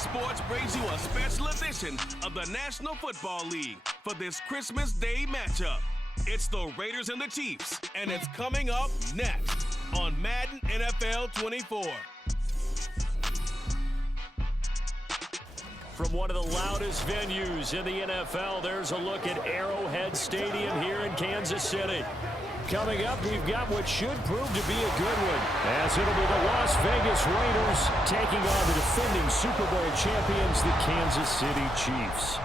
Sports brings you a special edition of the National Football League for this Christmas Day matchup. It's the Raiders and the Chiefs, and it's coming up next on Madden NFL 24. From one of the loudest venues in the NFL, there's a look at Arrowhead Stadium here in Kansas City. Coming up, we've got what should prove to be a good one, as it'll be the Las Vegas Raiders taking on the defending Super Bowl champions, the Kansas City Chiefs.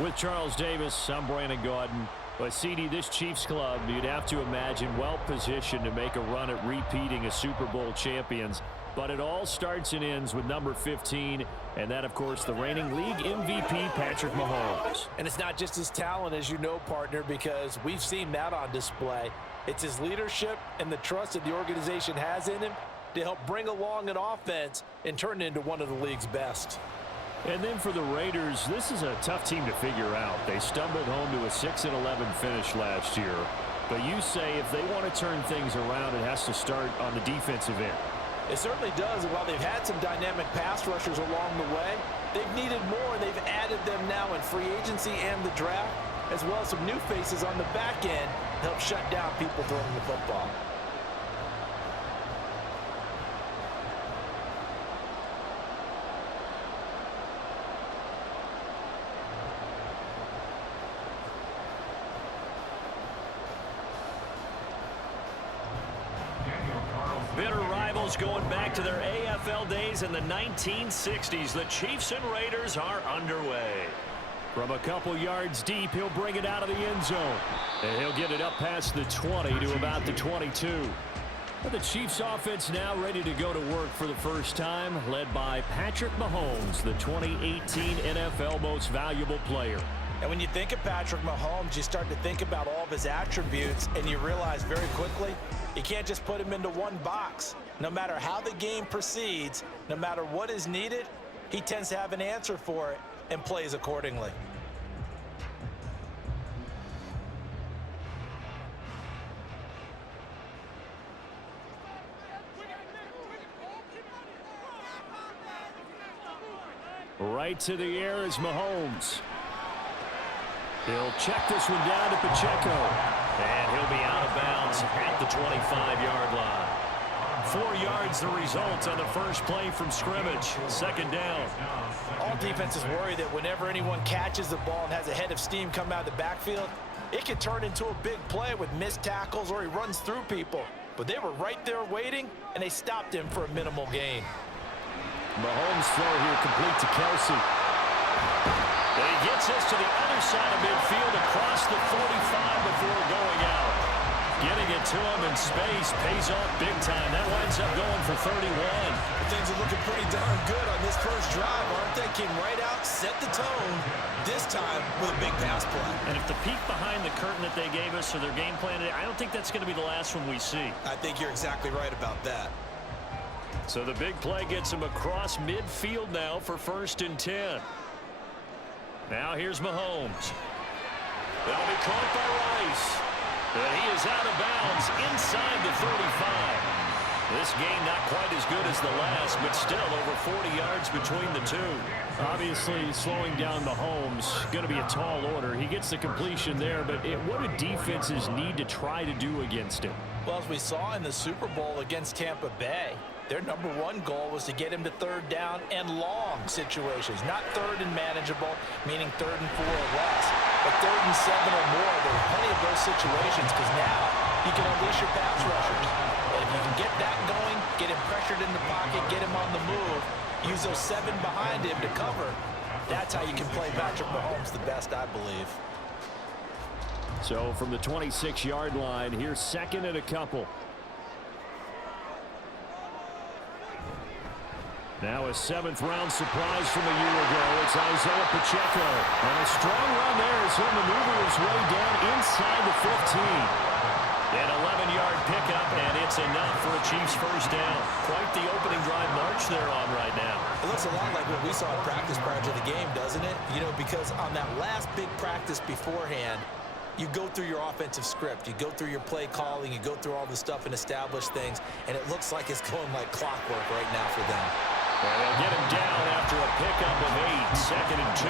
With Charles Davis, I'm Brandon Gaudin. But CD, this Chiefs club, you'd have to imagine well-positioned to make a run at repeating as Super Bowl champions. But it all starts and ends with number 15, and that, of course, the reigning league MVP, Patrick Mahomes. And it's not just his talent, as you know, partner, because we've seen that on display. It's his leadership and the trust that the organization has in him to help bring along an offense and turn it into one of the league's best. And then for the Raiders, this is a tough team to figure out. They stumbled home to a 6-11 finish last year. But you say if they want to turn things around, it has to start on the defensive end. It certainly does, and while they've had some dynamic pass rushers along the way, they've needed more, and they've added them now in free agency and the draft, as well as some new faces on the back end to help shut down people throwing the football. Bitter rivals going back to their AFL days in the 1960s. The Chiefs and Raiders are underway. From a couple yards deep, he'll bring it out of the end zone. And he'll get it up past the 20 to about the 22. But the Chiefs offense now ready to go to work for the first time, led by Patrick Mahomes, the 2018 NFL Most Valuable Player. And when you think of Patrick Mahomes, you start to think about all of his attributes, and you realize very quickly, you can't just put him into one box. No matter how the game proceeds, no matter what is needed, he tends to have an answer for it and plays accordingly. Right to the air is Mahomes. He'll check this one down to Pacheco. And he'll be out of bounds at the 25-yard line. 4 yards the result on the first play from scrimmage. Second down. All defenses worry that whenever anyone catches the ball and has a head of steam come out of the backfield, it can turn into a big play with missed tackles or he runs through people. But they were right there waiting, and they stopped him for a minimal gain. Mahomes' throw here complete to Kelsey. And he gets this to the other side of midfield across the 45 before going out. Getting it to him in space pays off big time. That winds up going for 31. Things are looking pretty darn good on this first drive, aren't they? Came right out, set the tone, this time with a big pass play. And if the peek behind the curtain that they gave us or their game plan, I don't think that's going to be the last one we see. I think you're exactly right about that. So the big play gets him across midfield now for 1st and 10. Now here's Mahomes. That'll be caught by Rice. And he is out of bounds inside the 35. This game not quite as good as the last, but still over 40 yards between the two. Obviously, slowing down Mahomes, going to be a tall order. He gets the completion there, but what do defenses need to try to do against him? Well, as we saw in the Super Bowl against Tampa Bay, their #1 goal was to get him to 3rd down and long situations, not 3rd and manageable, meaning 3rd and 4 or less, but 3rd and 7 or more. There are plenty of those situations because now you can unleash your pass rushers. And if you can get that going, get him pressured in the pocket, get him on the move, use those 7 behind him to cover, that's how you can play Patrick Mahomes the best, I believe. So from the 26-yard line, here's 2nd and a couple. Now a 7th-round surprise from a year ago. It's Isaiah Pacheco. And a strong run there as he'll maneuver his way down inside the 15. An 11-yard pickup, and it's enough for a Chiefs first down. Quite the opening drive march they're on right now. It looks a lot like what we saw in practice prior to the game, doesn't it? You know, because on that last big practice beforehand, you go through your offensive script, you go through your play calling, you go through all the stuff and establish things, and it looks like it's going like clockwork right now for them. And they'll get him down after a pickup of 8, 2nd and 2.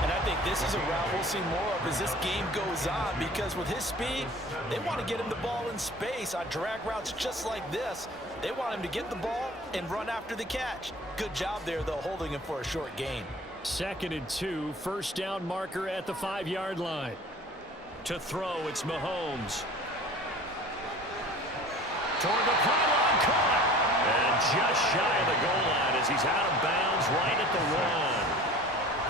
And I think this is a route we'll see more of as this game goes on, because with his speed, they want to get him the ball in space on drag routes just like this. They want him to get the ball and run after the catch. Good job there, though, holding him for a short gain. 2nd and 2, first down marker at the 5-yard line. To throw, it's Mahomes. Toward the pylon, caught. And just shy of the goal line as he's out of bounds right at the 1.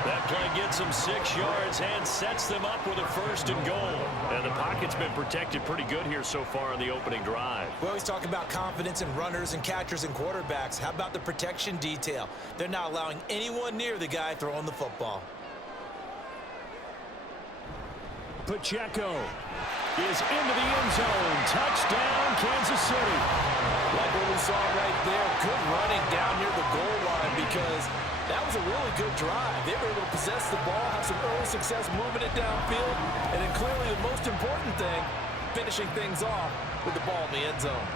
That play gets them 6 yards and sets them up with a 1st and goal. And the pocket's been protected pretty good here so far in the opening drive. We always talk about confidence in runners and catchers and quarterbacks. How about the protection detail? They're not allowing anyone near the guy throwing the football. Pacheco is into the end zone. Touchdown, Kansas City. Like what we saw right there, good running down near the goal line, because that was a really good drive. They were able to possess the ball, have some early success moving it downfield, and then clearly the most important thing, finishing things off with the ball in the end zone.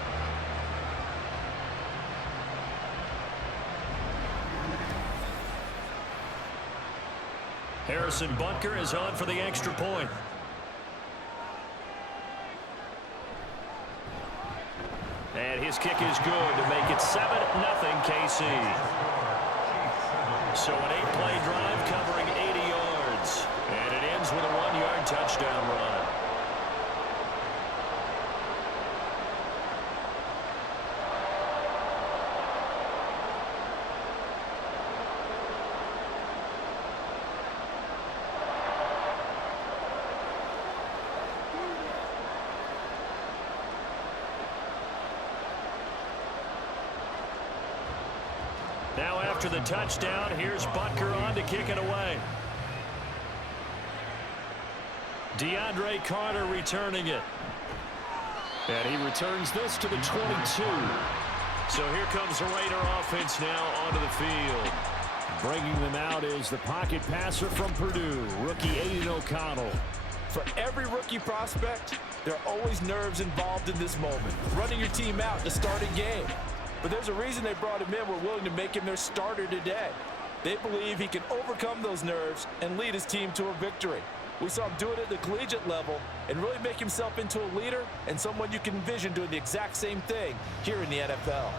Harrison Butker is on for the extra point. And his kick is good to make it 7-0 KC. So an 8-play drive covering 80 yards. And it ends with a 1-yard touchdown run. Now after the touchdown, here's Butker on to kick it away. DeAndre Carter returning it. And he returns this to the 22. So here comes the Raider offense now onto the field. Bringing them out is the pocket passer from Purdue, rookie Aiden O'Connell. For every rookie prospect, there are always nerves involved in this moment. Running your team out to start a game. But there's a reason they brought him in. We're willing to make him their starter today. They believe he can overcome those nerves and lead his team to a victory. We saw him do it at the collegiate level and really make himself into a leader and someone you can envision doing the exact same thing here in the NFL.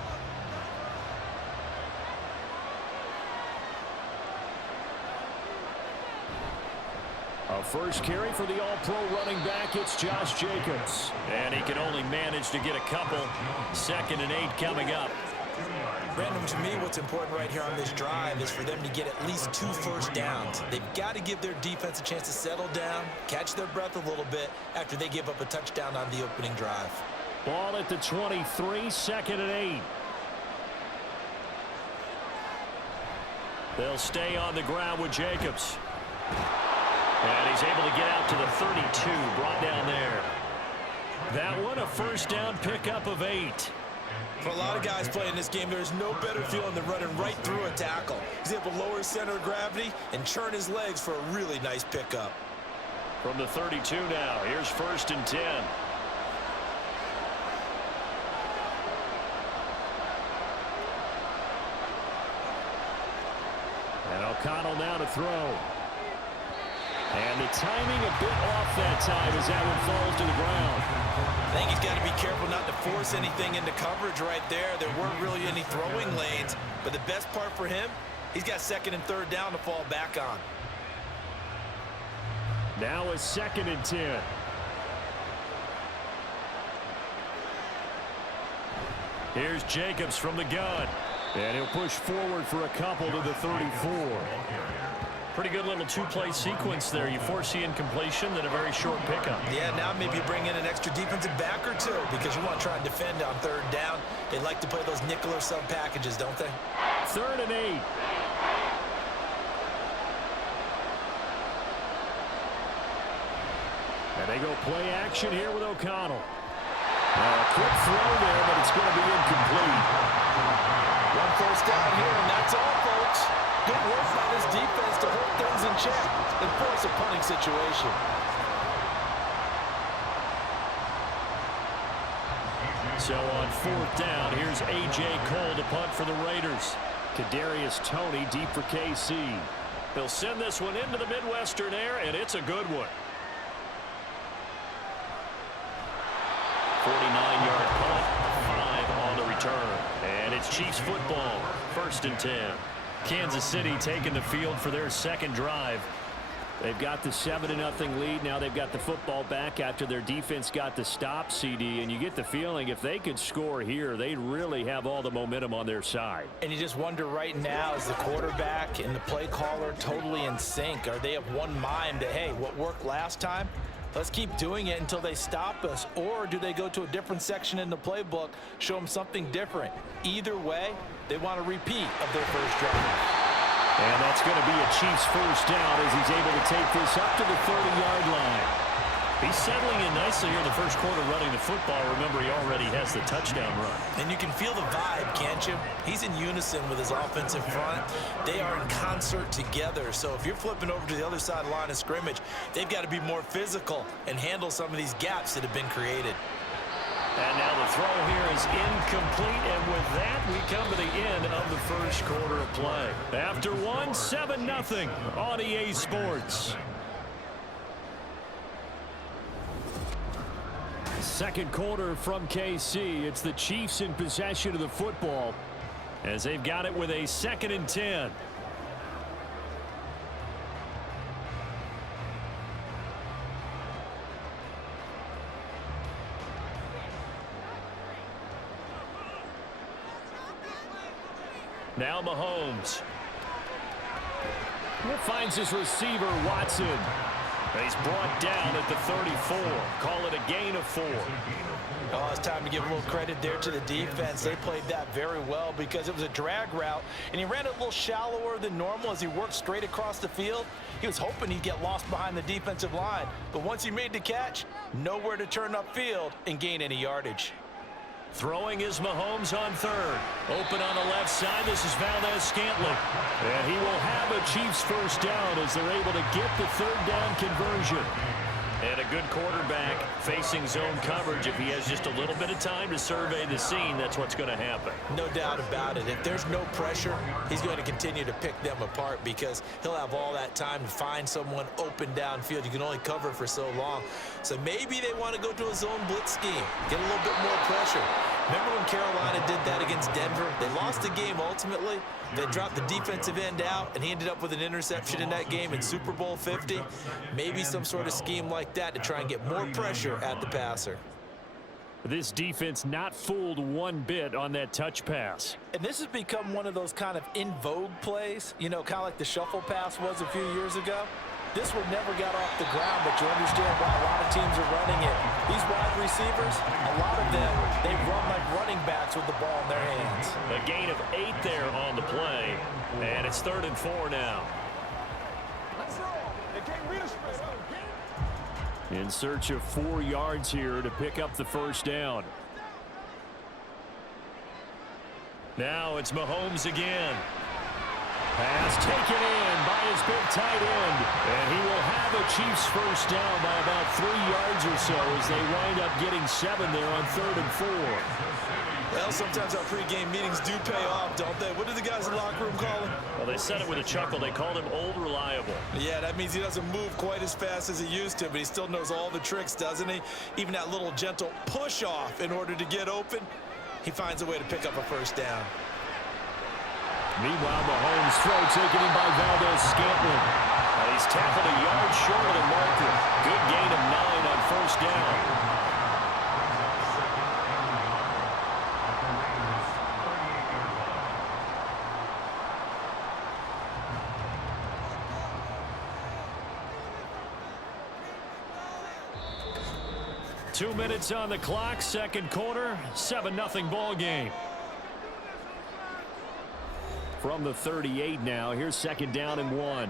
A first carry for the all-pro running back, it's Josh Jacobs. And he can only manage to get a couple. 2nd and 8 coming up. Brandon, to me, what's important right here on this drive is for them to get at least 2 first downs. They've got to give their defense a chance to settle down, catch their breath a little bit after they give up a touchdown on the opening drive. Ball at the 23, 2nd and 8. They'll stay on the ground with Jacobs. And he's able to get out to the 32, brought down there. That one, a first down pickup of 8. For a lot of guys playing this game, there's no better feeling than running right through a tackle. He's able to lower his center of gravity and churn his legs for a really nice pickup. From the 32 now, here's 1st and 10. And O'Connell now to throw. And the timing a bit off that time as that one falls to the ground. I think he's got to be careful not to force anything into coverage right there. There weren't really any throwing lanes, but the best part for him, he's got 2nd and 3rd down to fall back on. Now a 2nd and 10. Here's Jacobs from the gun. And he'll push forward for a couple to the 34. Pretty good little 2-play sequence there. You force the incompletion, then a very short pickup. Yeah, now maybe you bring in an extra defensive back or 2 because you want to try and defend on 3rd down. They like to play those nickel or sub packages, don't they? 3rd and 8. And they go play action here with O'Connell. A quick throw there, but it's going to be incomplete. 1 first down here, and that's all, folks. Good work by this defense to hold things in check and force a punting situation. So on 4th down, here's A.J. Cole to punt for the Raiders. Kadarius Toney deep for KC. He'll send this one into the Midwestern air, and it's a good one. 49-yard punt, 5 on the return. And it's Chiefs football, 1st and 10. Kansas City taking the field for their second drive. They've got the 7-0 lead. Now they've got the football back after their defense got the stop, CD. And you get the feeling if they could score here, they'd really have all the momentum on their side. And you just wonder right now, is the quarterback and the play caller totally in sync? Are they of one mind that, hey, what worked last time, let's keep doing it until they stop us? Or do they go to a different section in the playbook, show them something different? Either way, they want a repeat of their first drive. And that's going to be a Chiefs first down as he's able to take this up to the 30-yard line. He's settling in nicely here in the first quarter running the football. Remember, he already has the touchdown run. And you can feel the vibe, can't you? He's in unison with his offensive front. They are in concert together. So if you're flipping over to the other side line of scrimmage, they've got to be more physical and handle some of these gaps that have been created. And now the throw here is incomplete, and with that, we come to the end of the first quarter of play. After one, 7-0 on EA Sports. Second quarter from KC. It's the Chiefs in possession of the football as they've got it with a 2nd and 10. Now Mahomes. Finds his receiver, Watson. He's brought down at the 34. Call it a gain of 4. Oh, it's time to give a little credit there to the defense. They played that very well because it was a drag route, and he ran it a little shallower than normal as he worked straight across the field. He was hoping he'd get lost behind the defensive line, but once he made the catch, nowhere to turn upfield and gain any yardage. Throwing is Mahomes on 3rd. Open on the left side. This is Valdez-Scantling. And he will have a Chiefs first down as they're able to get the 3rd down conversion. And a good quarterback facing zone coverage. If he has just a little bit of time to survey the scene, that's what's going to happen. No doubt about it. If there's no pressure, he's going to continue to pick them apart because he'll have all that time to find someone open downfield. You can only cover for so long. So maybe they want to go to a zone blitz scheme, get a little bit more pressure. Remember when Carolina did that against Denver? They lost the game ultimately. They dropped the defensive end out, and he ended up with an interception in that game in Super Bowl 50. Maybe some sort of scheme like that to try and get more pressure at the passer. This defense not fooled one bit on that touch pass. And this has become one of those kind of in vogue plays, you know, kind of like the shuffle pass was a few years ago. This one never got off the ground, but you understand why a lot of teams are running it. These wide receivers, a lot of them, they run like running backs with the ball in their hands. A gain of 8 there on the play, and it's 3rd and 4 now. In search of 4 yards here to pick up the first down. Now it's Mahomes again. Pass taken in by his big tight end. And he will have a Chiefs first down by about 3 yards or so as they wind up getting 7 there on 3rd and 4. Well, sometimes our pregame meetings do pay off, don't they? What do the guys in the locker room call him? Well, they said it with a chuckle. They called him Old Reliable. Yeah, that means he doesn't move quite as fast as he used to, but he still knows all the tricks, doesn't he? Even that little gentle push-off in order to get open, he finds a way to pick up a first down. Meanwhile, Mahomes' throw taken in by Valdez-Scantling. He's tackled a yard short of the marker. Good gain of 9 on first down. Two minutes on the clock, second quarter, 7-0 ball game. From the 38 now, here's 2nd down and 1.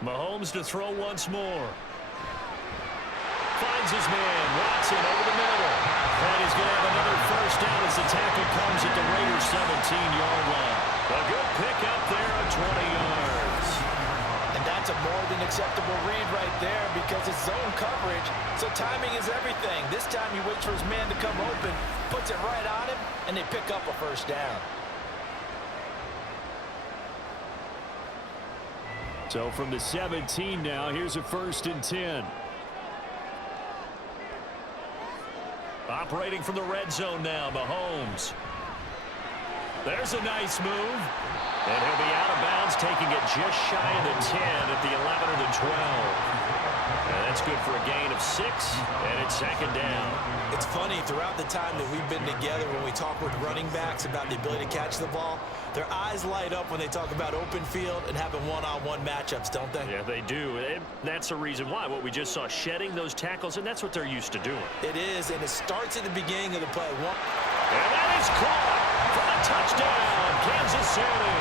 Mahomes to throw once more. Finds his man, Watson over the middle. And he's going to have another first down as the tackle comes at the Raiders' 17-yard line. A good pick up there on 20 yards. And that That's a more than acceptable read right there because it's zone coverage, so timing is everything. This time he waits for his man to come open, puts it right on him, and they pick up a first down. So from the 17 now, here's a 1st and 10. Operating from the red zone now, Mahomes. There's a nice move. And he'll be out of bounds, taking it just shy of the 10 at the 11 or the 12. And that's good for a gain of 6, and it's 2nd down. It's funny, throughout the time that we've been together, when we talk with running backs about the ability to catch the ball, their eyes light up when they talk about open field and having one-on-one matchups, don't they? Yeah, they do. And that's the reason why. What we just saw, shedding those tackles, and that's what they're used to doing. It is, and it starts at the beginning of the play. And that is caught for the touchdown, Kansas City.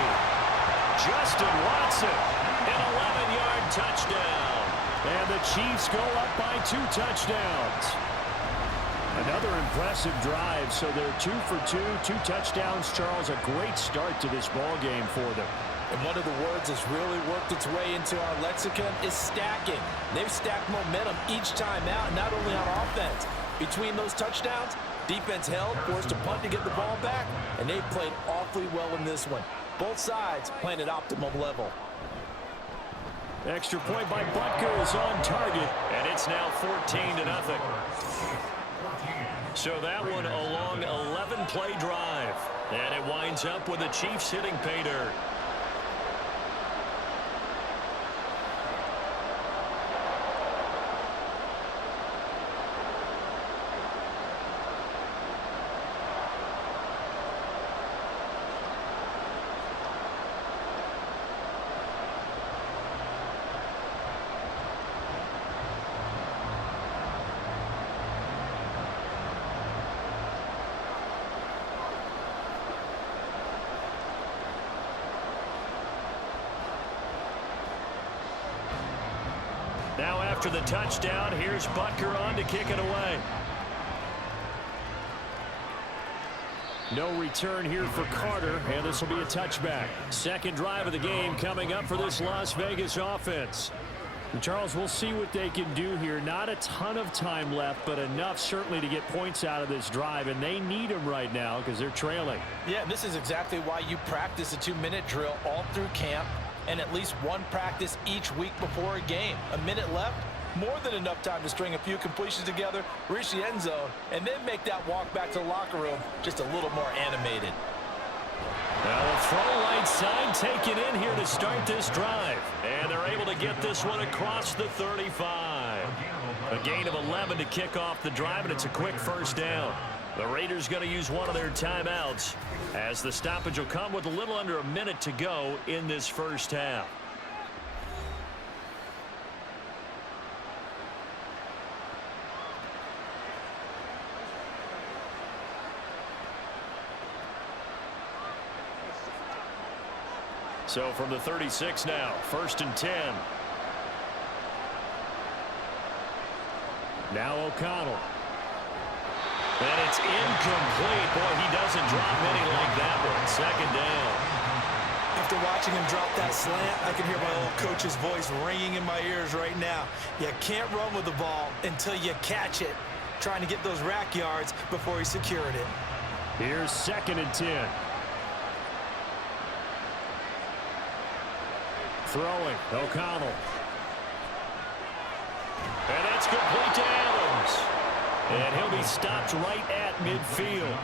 Justin Watson, an 11-yard touchdown. And the Chiefs go up by 2 touchdowns. Another impressive drive, so they're 2 for 2, 2 touchdowns. Charles, a great start to this ball game for them. And one of the words that's really worked its way into our lexicon is stacking. They've stacked momentum each time out, not only on offense. Between those touchdowns, defense held, forced to punt to get the ball back, and they played awfully well in this one. Both sides playing at optimum level. Extra point by Butker is on target, and it's now 14-0. So that one a long 11-play drive, and it winds up with the Chiefs hitting pay dirt. Now after the touchdown, here's Butker on to kick it away. No return here for Carter, and this will be a touchback. 2nd drive of the game coming up for this Las Vegas offense. And Charles, we'll see what they can do here. Not a ton of time left, but enough certainly to get points out of this drive, and they need them right now because they're trailing. Yeah, this is exactly why you practice a 2-minute drill all through camp, and at least one practice each week before a game. A minute left, more than enough time to string a few completions together, reach the end zone, and then make that walk back to the locker room just a little more animated. Now a throw right side taken in here to start this drive. And they're able to get this one across the 35. A gain of 11 to kick off the drive, and it's a quick 1st down. The Raiders going to use one of their timeouts as the stoppage will come with a little under a minute to go in this 1st half. So from the 36 now, 1st and 10. Now O'Connell. And it's incomplete. Boy, he doesn't drop many like that one. 2nd down. After watching him drop that slant, I can hear my old coach's voice ringing in my ears right now. You can't run with the ball until you catch it. Trying to get those rack yards before he secured it. Here's 2nd and 10. Throwing, O'Connell. And that's complete to Adams. And he'll be stopped right at midfield.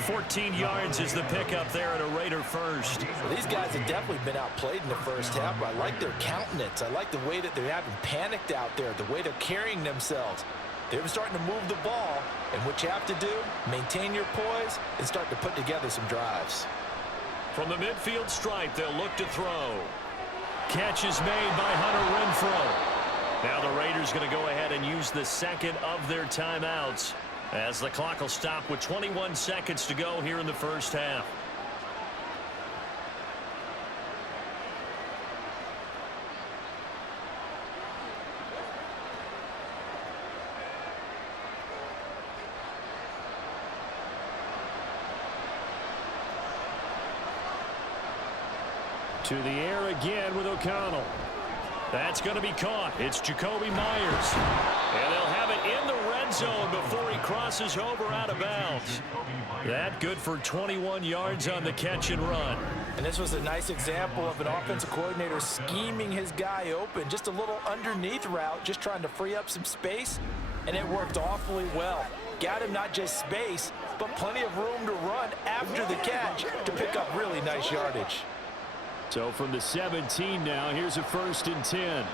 14 yards is the pickup there at a Raider first. Well, these guys have definitely been outplayed in the 1st half, but I like their countenance. I like the way that they haven't panicked out there, the way they're carrying themselves. They're starting to move the ball, and what you have to do, maintain your poise and start to put together some drives. From the midfield stripe, they'll look to throw. Catch is made by Hunter Renfrow. Now the Raiders going to go ahead and use the 2nd of their timeouts as the clock will stop with 21 seconds to go here in the 1st half. To the air again with O'Connell. That's going to be caught. It's Jacoby Myers. And they'll have it in the red zone before he crosses over out of bounds. That good for 21 yards on the catch and run. And this was a nice example of an offensive coordinator scheming his guy open. Just a little underneath route, just trying to free up some space. And it worked awfully well. Got him not just space, but plenty of room to run after the catch to pick up really nice yardage. So from the 17 now, here's a 1st and 10.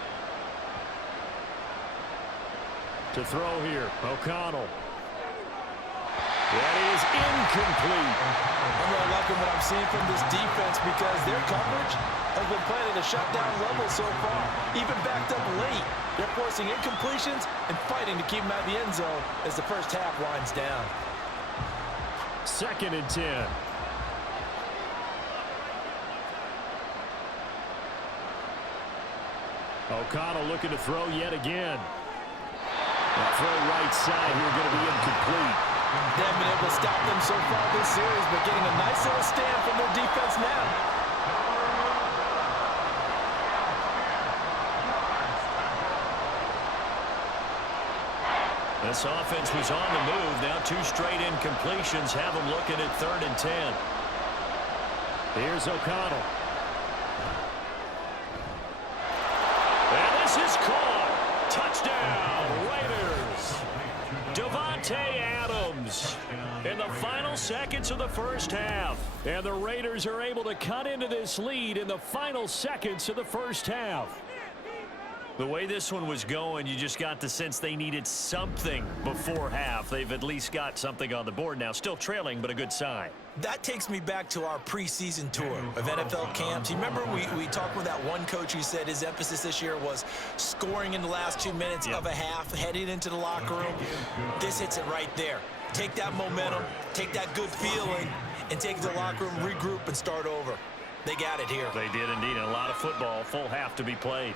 To throw here, O'Connell. That is incomplete. I'm really liking what I'm seeing from this defense because their coverage has been playing at a shutdown level so far. Even backed up late, they're forcing incompletions and fighting to keep them out of the end zone as the first half winds down. 2nd and 10. O'Connell looking to throw yet again. That throw right side here going to be incomplete. They haven't been able to stop them so far this series, but getting a nice little stand from their defense now. This offense was on the move. Now 2 straight incompletions have them looking at 3rd and 10. Here's O'Connell. And this is caught. Touchdown, Raiders. Davante Adams in the final seconds of the first half. And the Raiders are able to cut into this lead in the final seconds of the first half. The way this one was going, you just got the sense they needed something before half. They've at least got something on the board now. Still trailing, but a good sign. That takes me back to our preseason tour of NFL camps. You remember we talked with that one coach who said his emphasis this year was scoring in the last 2 minutes of a half, heading into the locker room. This hits it right there. Take that momentum, take that good feeling, and take it to the locker room, regroup, and start over. They got it here. They did indeed. And a lot of football, full half to be played.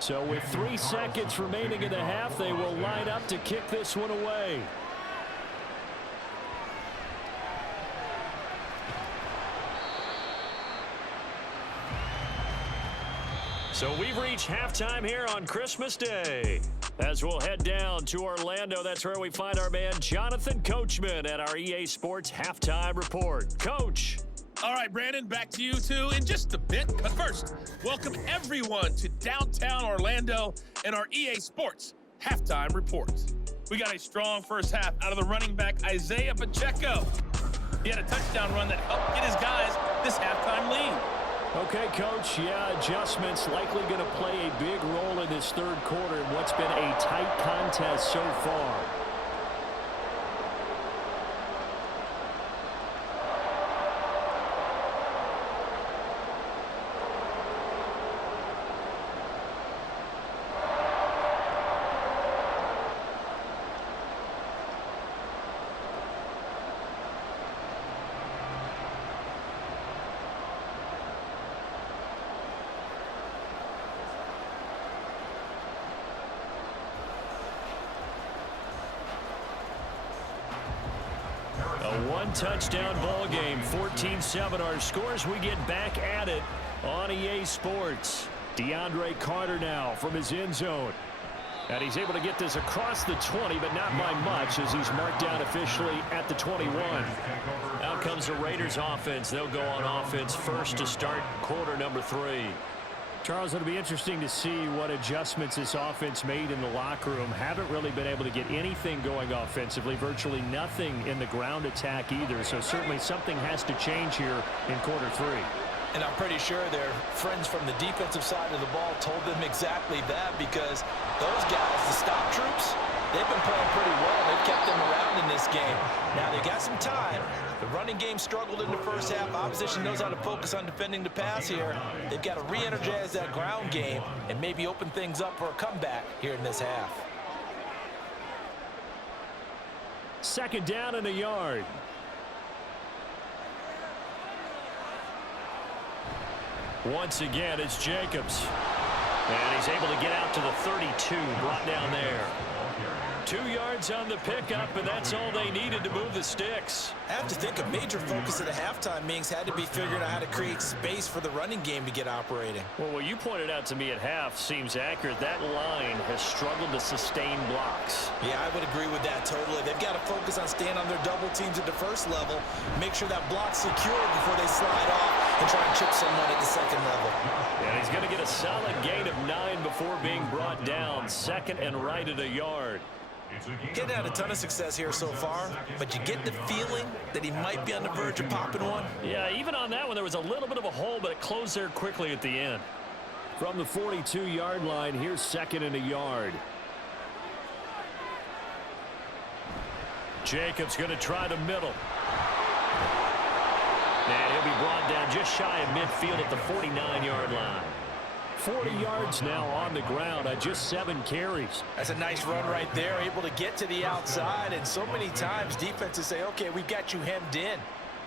So with 3 seconds remaining in the half, they will line up to kick this one away. So we've reached halftime here on Christmas Day. As we'll head down to Orlando, that's where we find our man Jonathan Coachman at our EA Sports Halftime Report. Coach. All right, Brandon, back to you two in just a bit. But first, welcome everyone to downtown Orlando and our EA Sports Halftime Report. We got a strong first half out of the running back Isaiah Pacheco. He had a touchdown run that helped get his guys this halftime lead. Okay, Coach, yeah, adjustments likely going to play a big role in this third quarter in what's been a tight contest so far. One-touchdown ball game, 14-7 our scores. We get back at it on EA Sports. DeAndre Carter now from his end zone. And he's able to get this across the 20, but not by much as he's marked down officially at the 21. Out comes the Raiders offense. They'll go on offense first to start quarter number 3. Charles, it'll be interesting to see what adjustments this offense made in the locker room. Haven't really been able to get anything going offensively, virtually nothing in the ground attack either. So certainly something has to change here in quarter 3. And I'm pretty sure their friends from the defensive side of the ball told them exactly that, because those guys, the stop troops, they've been playing pretty well. They've kept them around in this this game. Now, they got some time. The running game struggled in the first half. Opposition knows how to focus on defending the pass here. They've got to re-energize that ground game and maybe open things up for a comeback here in this half. Second down and a yard. Once again, it's Jacobs. And he's able to get out to the 32, brought down there. 2 yards on the pickup, and that's all they needed to move the sticks. I have to think a major focus at the halftime means had to be figuring out how to create space for the running game to get operating. Well, what you pointed out to me at half seems accurate. That line has struggled to sustain blocks. Yeah, I would agree with that totally. They've got to focus on staying on their double teams at the first level, make sure that block's secure before they slide off and try and chip someone at the second level. And he's going to get a solid gain of 9 before being brought down. Second and right at a yard. Getting had a ton of success here so far, but you get the feeling that he might be on the verge of popping one. Yeah, even on that one, there was a little bit of a hole, but it closed there quickly at the end. From the 42-yard line, here's second and a yard. Jacobs going to try the middle. And he'll be brought down just shy of midfield at the 49-yard line. 40 yards now on the ground on just 7 carries. That's a nice run right there, able to get to the outside, and so many times defenses say, okay, we've got you hemmed in.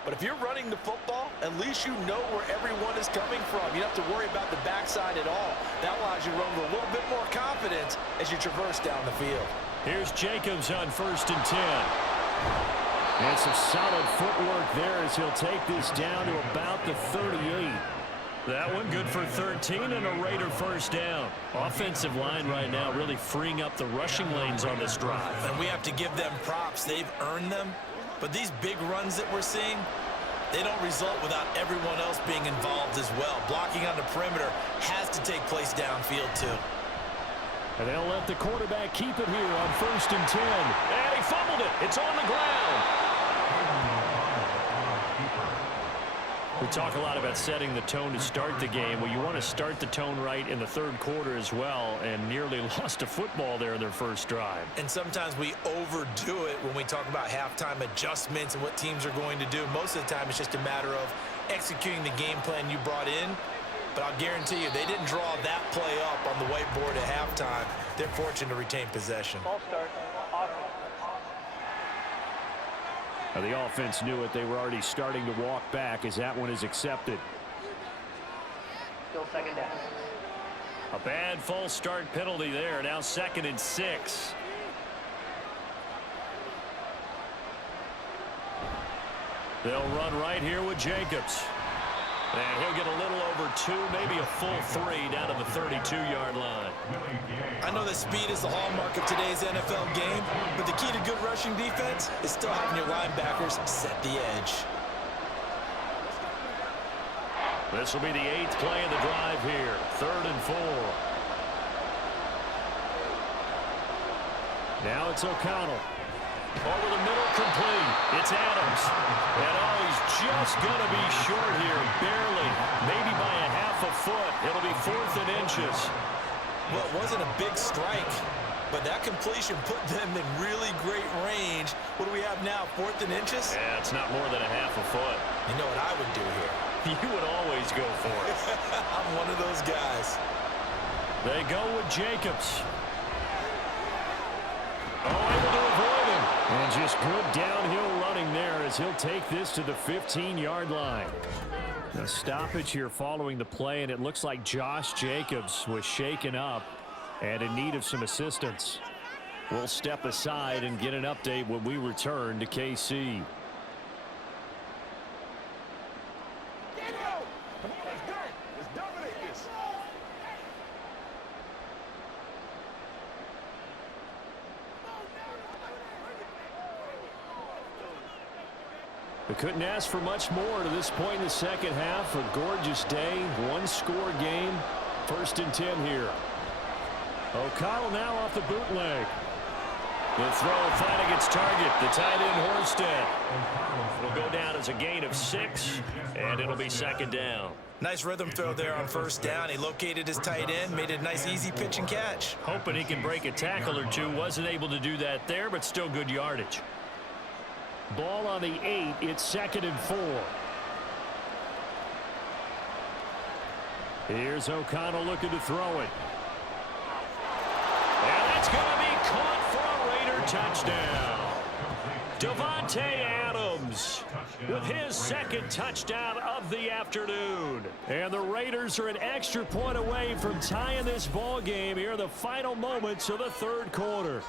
But if you're running the football, at least you know where everyone is coming from. You don't have to worry about the backside at all. That allows you to run with a little bit more confidence as you traverse down the field. Here's Jacobs on 1st and 10. And some solid footwork there as he'll take this down to about the 38. That one good for 13 and a Raider first down. Offensive line right now really freeing up the rushing lanes on this drive. And we have to give them props. They've earned them. But these big runs that we're seeing, they don't result without everyone else being involved as well. Blocking on the perimeter has to take place downfield too. And they'll let the quarterback keep it here on 1st and 10. And he fumbled it. It's on the ground. We talk a lot about setting the tone to start the game. Well, you want to start the tone right in the third quarter as well, and nearly lost a football there in their first drive. And sometimes we overdo it when we talk about halftime adjustments and what teams are going to do. Most of the time, it's just a matter of executing the game plan you brought in. But I'll guarantee you, they didn't draw that play up on the whiteboard at halftime. They're fortunate to retain possession. Ball start. The offense knew it. They were already starting to walk back as that one is accepted. Still second down. A bad false start penalty there. Now 2nd and 6. They'll run right here with Jacobs. And he'll get a little over 2, maybe a full 3 down to the 32-yard line. I know that speed is the hallmark of today's NFL game, but the key to good rushing defense is still having your linebackers set the edge. This will be the 8th play of the drive here. 3rd and 4. Now it's O'Connell. Over the middle, complete. It's Adams. And he's just going to be short here, barely. Maybe by a half a foot. It'll be 4th and inches. Well, it wasn't a big strike, but that completion put them in really great range. What do we have now, 4th and inches? Yeah, it's not more than a half a foot. You know what I would do here? You would always go for it. I'm one of those guys. They go with Jacobs. Able to avoid him. And just good downhill running there as he'll take this to the 15-yard line. A stoppage here following the play, and it looks like Josh Jacobs was shaken up and in need of some assistance. We'll step aside and get an update when we return to KC. We couldn't ask for much more to this point in the second half. A gorgeous day, one-score game. 1st and 10 here. O'Connell now off the bootleg. The throw finding its target, the tight end Horsted. It'll go down as a gain of 6, and it'll be 2nd down. Nice rhythm throw there on 1st down. He located his tight end, made it a nice easy pitch and catch. Hoping he can break a tackle or two. Wasn't able to do that there, but still good yardage. Ball on the 8. It's 2nd and 4. Here's O'Connell looking to throw it. And that's going to be caught for a Raider touchdown. Davante Adams with his 2nd touchdown of the afternoon. And the Raiders are an extra point away from tying this ball game here in the final moments of the 3rd quarter.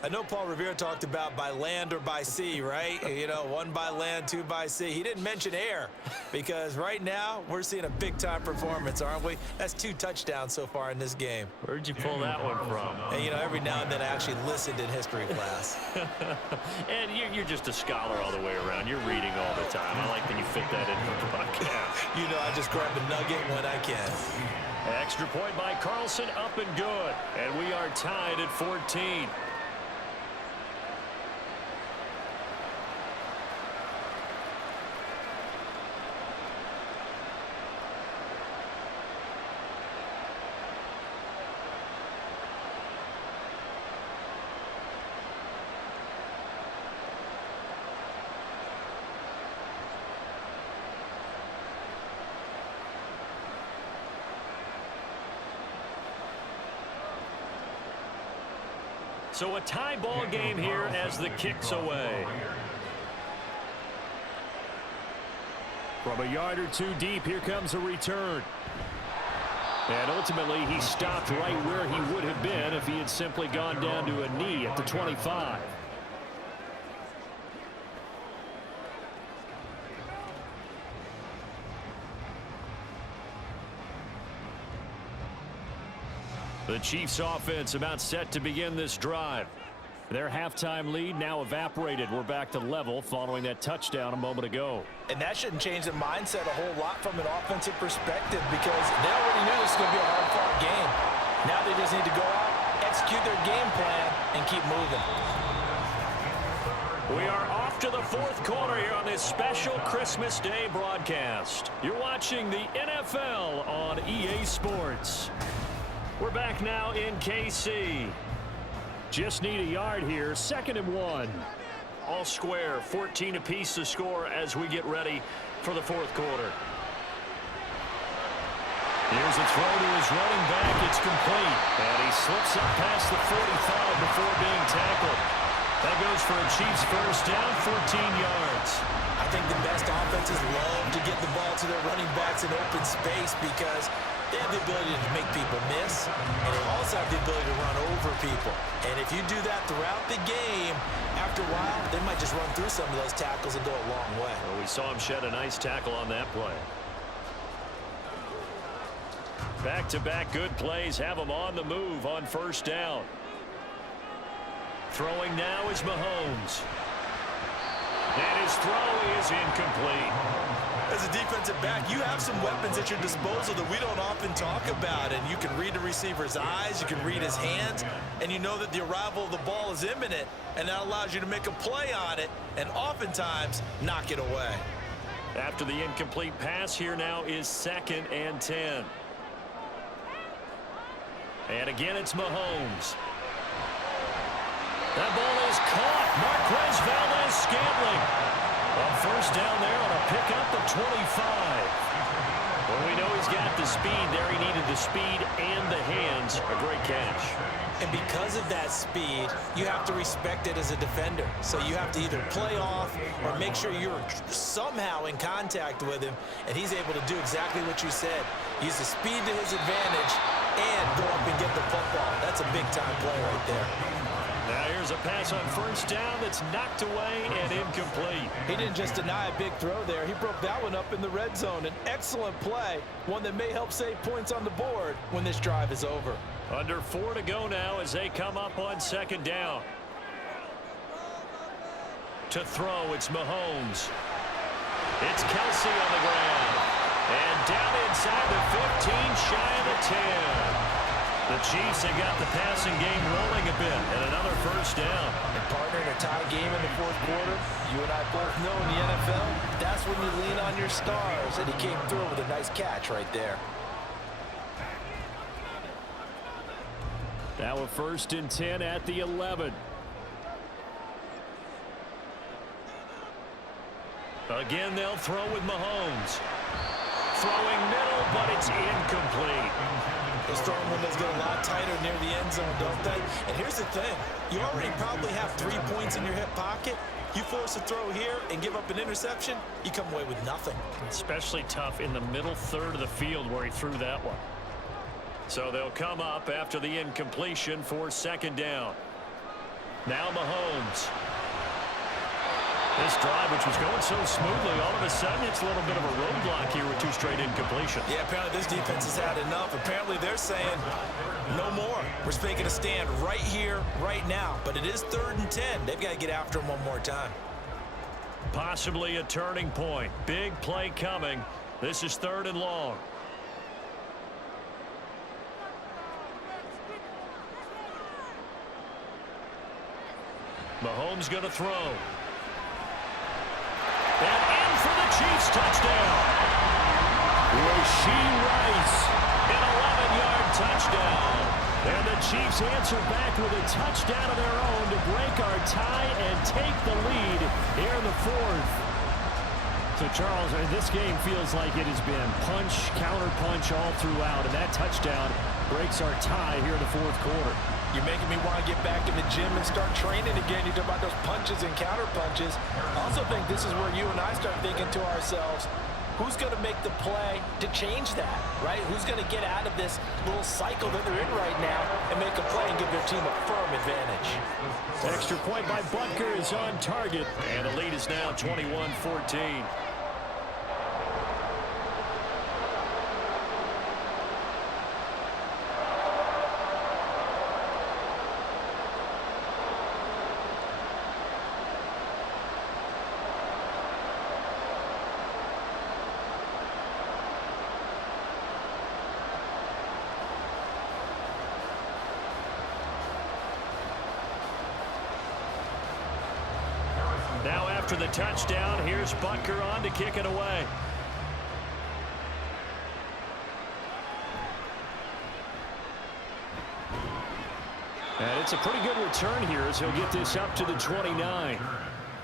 I know Paul Revere talked about by land or by sea, right? You know, 1 by land, 2 by sea. He didn't mention air because right now we're seeing a big-time performance, aren't we? That's 2 touchdowns so far in this game. Where'd you pull that one from? And, you know, every now and then I actually listened in history class. And you're just a scholar all the way around. You're reading all the time. I like that you fit that into the podcast. You know, I just grab a nugget when I can. Extra point by Carlson, up and good. And we are tied at 14. So a tie ball game here as the kick's away. From a yard or 2 deep, here comes a return. And ultimately, he stopped right where he would have been if he had simply gone down to a knee at the 25. The Chiefs offense about set to begin this drive. Their halftime lead now evaporated. We're back to level following that touchdown a moment ago. And that shouldn't change the mindset a whole lot from an offensive perspective because they already knew this was going to be a hard-fought game. Now they just need to go out, execute their game plan, and keep moving. We are off to the 4th quarter here on this special Christmas Day broadcast. You're watching the NFL on EA Sports. We're back now in KC. Just need a yard here, 2nd and 1. All square, 14 apiece to score as we get ready for the 4th quarter. Here's a throw to his running back. It's complete. And he slips up past the 45 before being tackled. That goes for a Chiefs first down, 14 yards. I think the best offenses love to get the ball to their running backs in open space because they have the ability to make people miss, and they also have the ability to run over people. And if you do that throughout the game, after a while, they might just run through some of those tackles and go a long way. Well, we saw him shed a nice tackle on that play. Back-to-back good plays have him on the move on first down. Throwing now is Mahomes. And his throw is incomplete. As a defensive back, you have some weapons at your disposal that we don't often talk about. And you can read the receiver's eyes, you can read his hands, and you know that the arrival of the ball is imminent, and that allows you to make a play on it and oftentimes knock it away. After the incomplete pass, here now is 2nd and 10. And again, it's Mahomes. That ball is caught. Marquez Valdes-Scantling. On first down there on a pickup of 25. Well, we know he's got the speed there. He needed the speed and the hands. A great catch. And because of that speed, you have to respect it as a defender. So you have to either play off or make sure you're somehow in contact with him, and he's able to do exactly what you said. Use the speed to his advantage and go up and get the football. That's a big-time play right there. Now here's a pass on first down that's knocked away and incomplete. He didn't just deny a big throw there. He broke that one up in the red zone. An excellent play, one that may help save points on the board when this drive is over. Under 4 to go now as they come up on second down. To throw, it's Mahomes. It's Kelsey on the ground. And down inside the 15, shy of the 10. The Chiefs have got the passing game rolling a bit, and another first down. And partner, in a tie game in the 4th quarter, you and I both know in the NFL, that's when you lean on your stars, and he came through with a nice catch right there. Now a 1st and 10 at the 11. Again, they'll throw with Mahomes. Throwing middle, but it's incomplete. Those throwing windows get a lot tighter near the end zone, don't they? And here's the thing. You already probably have 3 points in your hip pocket. You force a throw here and give up an interception, you come away with nothing. Especially tough in the middle third of the field where he threw that one. So they'll come up after the incompletion for second down. Now Mahomes. This drive, which was going so smoothly, all of a sudden it's a little bit of a roadblock here with 2 straight incompletions. Yeah, apparently this defense has had enough. Apparently they're saying, no more. We're making a stand right here, right now. But it is 3rd and 10. They've got to get after him one more time. Possibly a turning point. Big play coming. This is 3rd and long. Mahomes going to throw. And in for the Chiefs touchdown. Rashee Rice, an 11-yard touchdown. And the Chiefs answer back with a touchdown of their own to break our tie and take the lead here in the 4th. So, Charles, this game feels like it has been punch, counter-punch all throughout, and that touchdown breaks our tie here in the 4th quarter. You're making me want to get back in the gym and start training again. You talk about those punches and counter punches. I also think this is where you and I start thinking to ourselves, who's going to make the play to change that, right? Who's going to get out of this little cycle that they're in right now and make a play and give their team a firm advantage? Extra point by Butker is on target, and the lead is now 21-14. Now after the touchdown, here's Butker on to kick it away. And it's a pretty good return here as he'll get this up to the 29.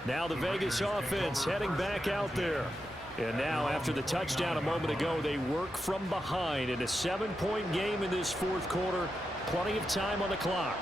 Now the Vegas offense heading back out there. And now after the touchdown a moment ago, they work from behind in a 7-point game in this 4th quarter. Plenty of time on the clock.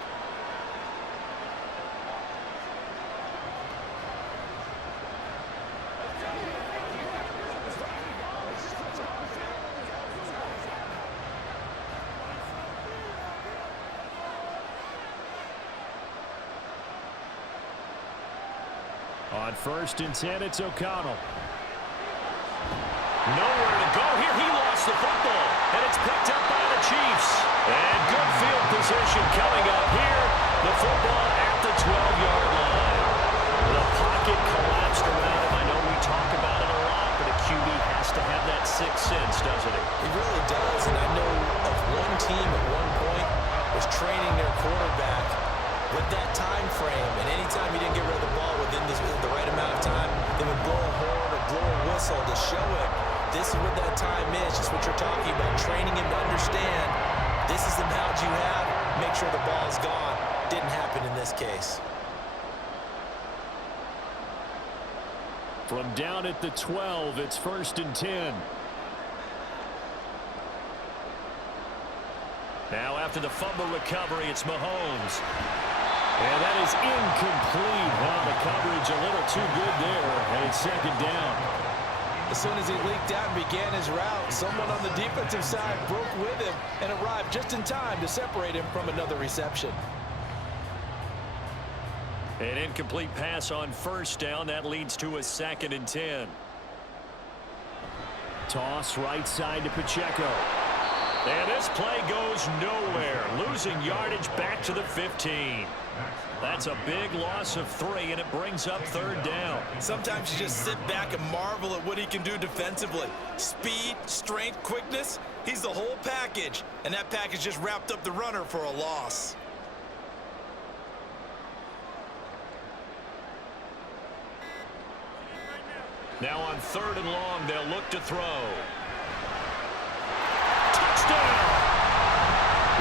On 1st and 10, it's O'Connell. Nowhere to go here. He lost the football, and it's picked up by the Chiefs. And good field position coming up here. The football at the 12-yard line. The pocket collapsed around him. I know we talk about it a lot, but a QB has to have that 6th sense, doesn't he? He really does, and I know of one team at one point was training their quarterback with that time frame, and anytime you didn't get rid of the ball within the right amount of time, they would blow a horn or blow a whistle to show him this is what that time is, just what you're talking about, training him to understand this is the amount you have, make sure the ball's gone. Didn't happen in this case. From down at the 12, it's 1st and 10. Now after the fumble recovery, it's Mahomes. And that is incomplete. Wow, the coverage a little too good there. And it's 2nd down. As soon as he leaked out and began his route, someone on the defensive side broke with him and arrived just in time to separate him from another reception. An incomplete pass on 1st down. That leads to a 2nd and 10. Toss right side to Pacheco. And this play goes nowhere. Losing yardage back to the 15. That's a big loss of 3, and it brings up 3rd down. Sometimes you just sit back and marvel at what he can do defensively. Speed, strength, quickness, he's the whole package. And that package just wrapped up the runner for a loss. Now on 3rd and long, they'll look to throw. Touchdown!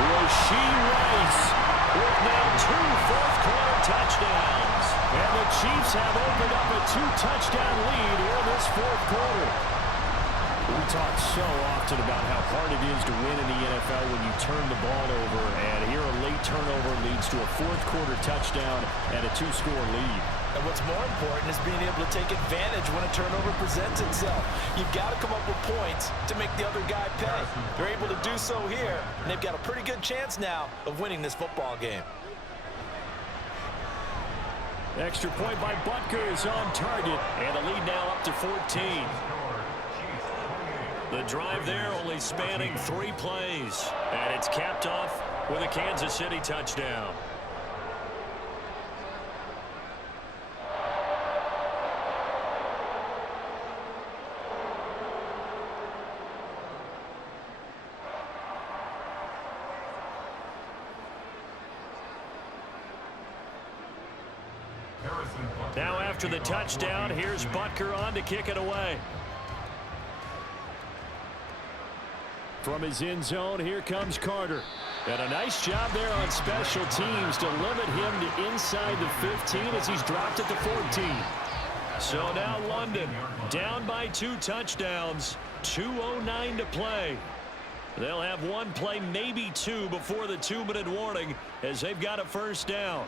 Rashee Rice with now 2 fourth-quarter touchdowns. And the Chiefs Chiefs have opened up a 2-touchdown lead here in this fourth quarter. We talk so often about how hard it is to win in the NFL when you turn the ball over, and here a late turnover leads to a fourth quarter touchdown and a 2-score lead. And what's more important is being able to take advantage when a turnover presents itself. You've got to come up with points to make the other guy pay. They're able to do so here, and they've got a pretty good chance now of winning this football game. Extra point by Butker is on target, and the lead now up to 14. The drive there only spanning 3 plays, and it's capped off with a Kansas City touchdown. Now after the touchdown, here's Butker on to kick it away. From his end zone, here comes Carter. And a nice job there on special teams to limit him to inside the 15 as he's dropped at the 14. So now London down by 2 touchdowns, 2:09 to play. They'll have 1 play, maybe 2, before the 2-minute warning as they've got a first down.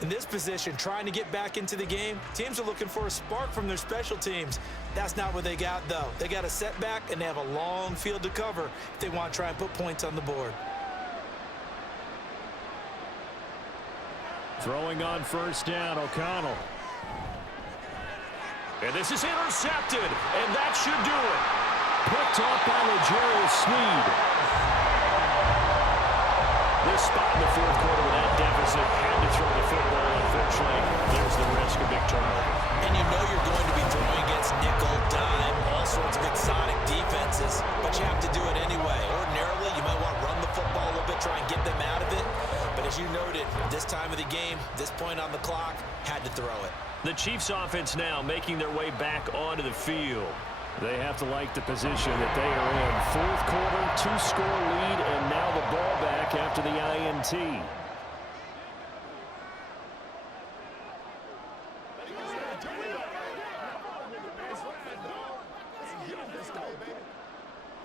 In this position, trying to get back into the game, teams are looking for a spark from their special teams. That's not what they got, though. They got a setback, and they have a long field to cover if they want to try and put points on the board. Throwing on first down, O'Connell. And this is intercepted, and that should do it. Picked off by L'Jarius Sneed. This spot in the fourth quarter with that deficit had to throw the football. Unfortunately, there's the risk of big turnover. And you know you're going to be throwing against nickel, dime, all sorts of exotic defenses, but you have to do it anyway. Ordinarily, you might want to run the football a little bit, try and get them out of it. But as you noted, this time of the game, this point on the clock, had to throw it. The Chiefs offense now making their way back onto the field. They have to like the position that they are in. Fourth quarter, 2-score lead, and now the ball back after the INT.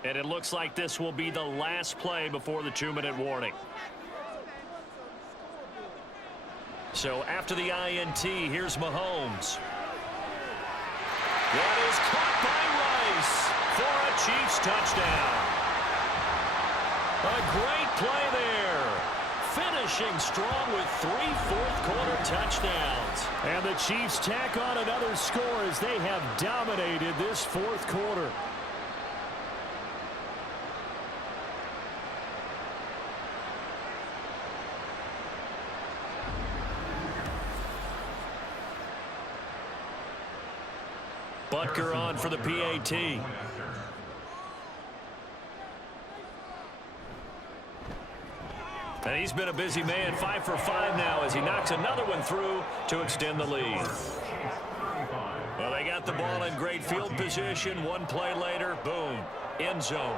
And it looks like this will be the last play before the 2-minute warning. So after the INT, here's Mahomes. That is caught by Rice for a Chiefs touchdown. A great play there. Finishing strong with 3 fourth-quarter touchdowns. And the Chiefs tack on another score as they have dominated this fourth quarter. Butker on for the PAT. And he's been a busy man, 5 for 5 now as he knocks another one through to extend the lead. Well, they got the ball in great field position. 1 play later, boom, end zone.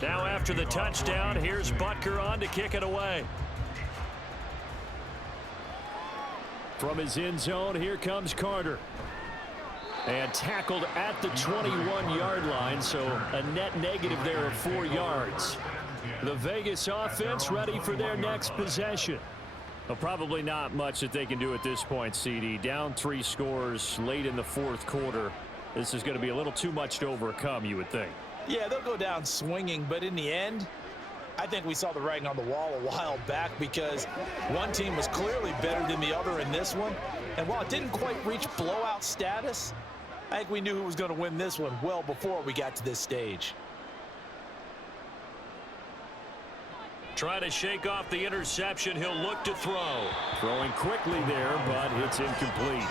Now after the touchdown, here's Butker on to kick it away. From his end zone, here comes Carter. And tackled at the 21-yard line, so a net negative there of 4 yards. The Vegas offense ready for their next possession. Well, probably not much that they can do at this point, CD. Down 3 scores late in the fourth quarter. This is going to be a little too much to overcome, you would think. Yeah, they'll go down swinging, but in the end, I think we saw the writing on the wall a while back because one team was clearly better than the other in this one. And while it didn't quite reach blowout status, I think we knew who was going to win this one well before we got to this stage. Trying to shake off the interception. He'll look to throw. Throwing quickly there, but it's incomplete.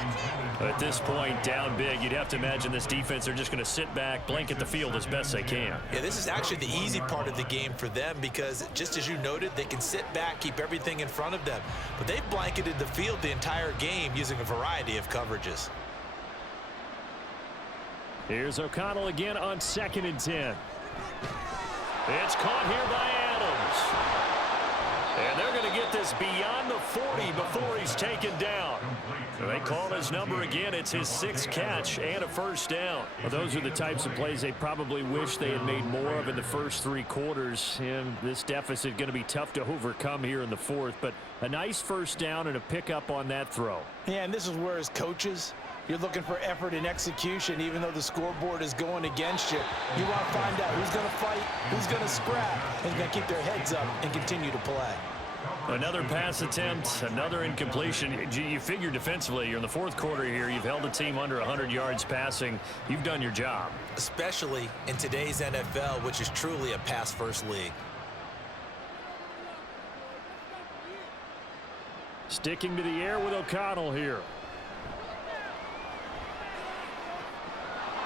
At this point, down big, you'd have to imagine this defense are just going to sit back, blanket the field as best they can. Yeah, this is actually the easy part of the game for them because, just as you noted, they can sit back, keep everything in front of them. But they've blanketed the field the entire game using a variety of coverages. Here's O'Connell again on 2nd and 10. It's caught here by Adams. And they're going to get this beyond the 40 before he's taken down. They call his number again. It's his 6th catch and a first down. Well, those are the types of plays they probably wish they had made more of in the first 3 quarters. And this deficit going to be tough to overcome here in the 4th. But a nice first down and a pickup on that throw. Yeah, and this is where, as coaches, you're looking for effort and execution, even though the scoreboard is going against you. You want to find out who's going to fight, who's going to scrap, and going to keep their heads up and continue to play. Another pass attempt, another incompletion. You figure defensively, you're in the 4th quarter here. You've held a team under 100 yards passing. You've done your job. Especially in today's NFL, which is truly a pass-first league. Sticking to the air with O'Connell here.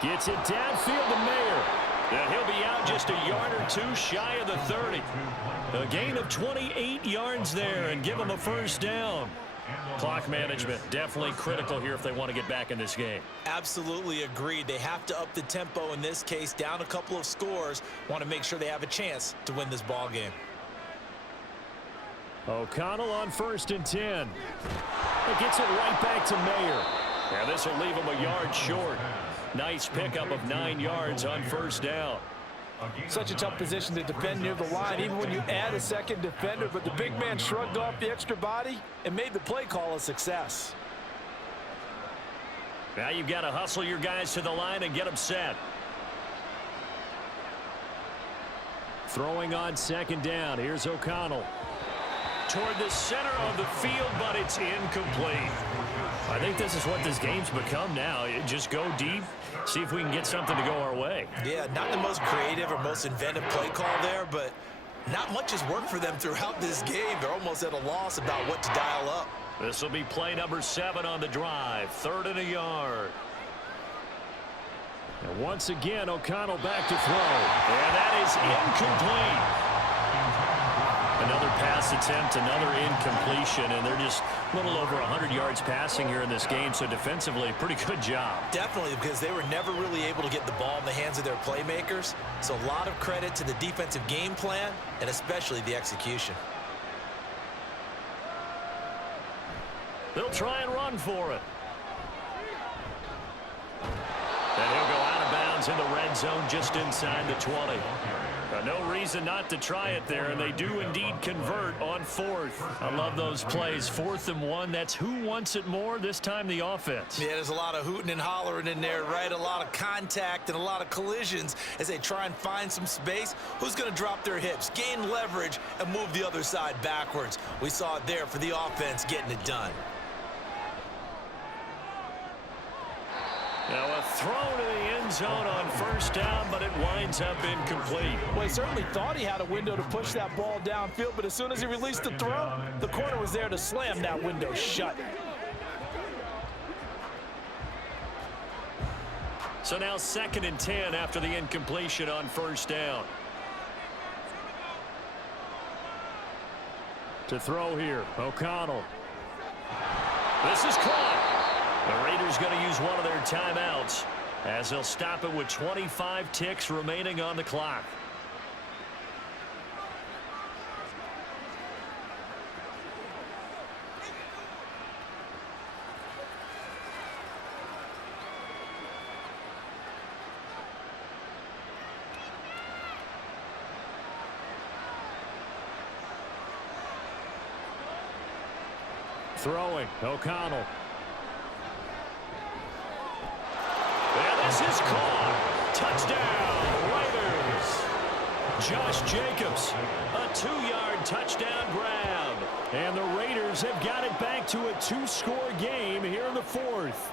Gets it downfield to Mayer. And he'll be out just a yard or 2 shy of the 30. A gain of 28 yards there and give him a first down. Clock management definitely critical here if they want to get back in this game. Absolutely agreed. They have to up the tempo in this case, down a couple of scores. Want to make sure they have a chance to win this ball game. O'Connell on 1st and 10. It gets it right back to Mayer. Yeah, this will leave him a yard short. Nice pickup of 9 yards on first down. Such a tough position to defend near the line, even when you add a second defender, but the big man shrugged off the extra body and made the play call a success. Now you've got to hustle your guys to the line and get them set. Throwing on 2nd down. Here's O'Connell. Toward the center of the field, but it's incomplete. I think this is what this game's become now. Just go deep, see if we can get something to go our way. Yeah, not the most creative or most inventive play call there, but not much has worked for them throughout this game. They're almost at a loss about what to dial up. This will be play number 7 on the drive. 3rd and a yard. And once again, O'Connell back to throw. And that is incomplete. Another pass attempt, another incompletion, and they're just a little over 100 yards passing here in this game, so defensively, pretty good job. Definitely, because they were never really able to get the ball in the hands of their playmakers, so a lot of credit to the defensive game plan and especially the execution. They'll try and run for it. And he'll go out of bounds in the red zone just inside the 20. No reason not to try it there, and they do indeed convert on 4th. I love those plays. 4th and 1, that's who wants it more, this time the offense. Yeah, there's a lot of hooting and hollering in there, right? A lot of contact and a lot of collisions as they try and find some space. Who's going to drop their hips, gain leverage, and move the other side backwards? We saw it there for the offense getting it done. Now a throw to the end zone on first down, but it winds up incomplete. Well, he certainly thought he had a window to push that ball downfield, but as soon as he released the throw, the corner was there to slam that window shut. So now 2nd and 10 after the incompletion on first down. To throw here, O'Connell. This is caught. The Raiders going to use one of their timeouts as they'll stop it with 25 ticks remaining on the clock. Throwing, O'Connell. And this is caught. Touchdown, Raiders. Josh Jacobs, a 2-yard touchdown grab. And the Raiders have got it back to a 2-score game here in the 4th.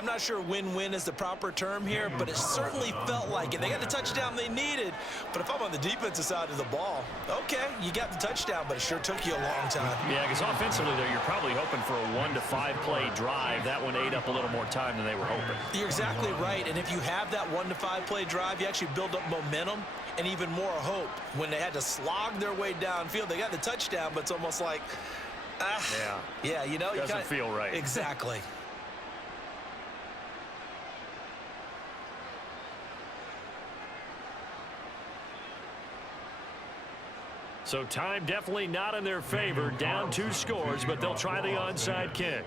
I'm not sure win-win is the proper term here, but it certainly felt like it. They got the touchdown they needed, but if I'm on the defensive side of the ball, okay, you got the touchdown, but it sure took you a long time. Yeah, because offensively, though, you're probably hoping for a 1 to 5 play drive. That one ate up a little more time than they were hoping. You're exactly right, and if you have that 1 to 5 play drive, you actually build up momentum and even more hope. When they had to slog their way downfield, they got the touchdown, but it's almost like, yeah, you know, doesn't feel right. Exactly. So time definitely not in their favor. Down 2 scores, but they'll try the onside kick.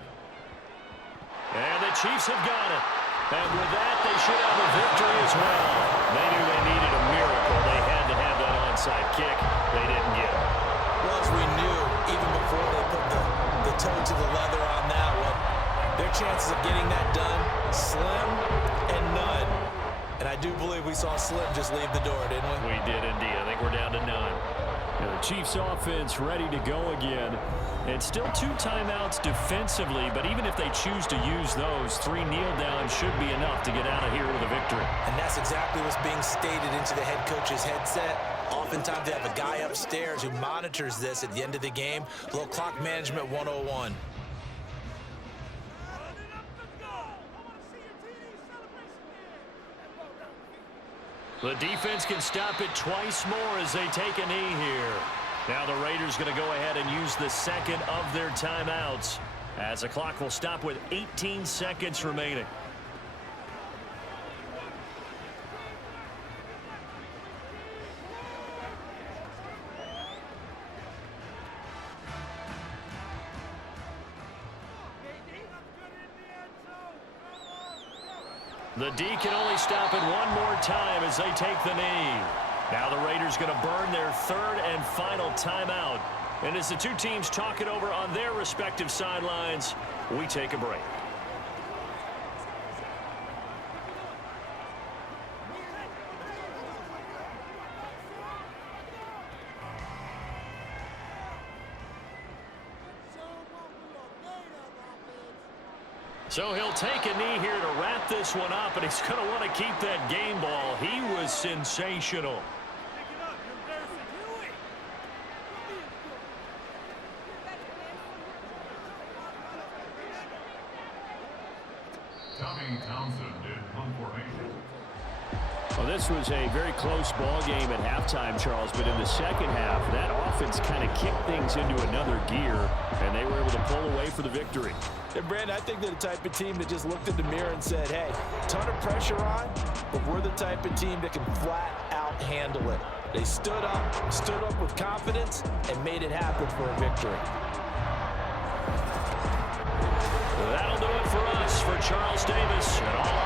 And the Chiefs have got it. And with that, they should have a victory as well. They knew they needed a miracle. They had to have that onside kick. They didn't get it. Well, as we knew, even before they put the toe to the leather on that one, their chances of getting that done, slim and none. And I do believe we saw Slim just leave the door, didn't we? We did indeed. I think we're down to none. The Chiefs offense ready to go again. And still 2 timeouts defensively, but even if they choose to use those, 3 kneel downs should be enough to get out of here with a victory. And that's exactly what's being stated into the head coach's headset. Oftentimes they have a guy upstairs who monitors this at the end of the game. A little clock management 101. The defense can stop it twice more as they take a knee here. Now the Raiders going to go ahead and use the second of their timeouts as the clock will stop with 18 seconds remaining. The D can only stop it one more time as they take the knee. Now the Raiders going to burn their 3rd and final timeout. And as the 2 teams talk it over on their respective sidelines, we take a break. So he'll take a knee here to wrap this one up, and he's going to want to keep that game ball. He was sensational. Well, this was a very close ball game at halftime, Charles, but in the second half, that offense kind of kicked things into another gear, and they were able to pull away for the victory. And Brandon, I think they're the type of team that just looked in the mirror and said, hey, ton of pressure on, but we're the type of team that can flat out handle it. They stood up with confidence, and made it happen for a victory. That'll do it for us. For Charles Davis and all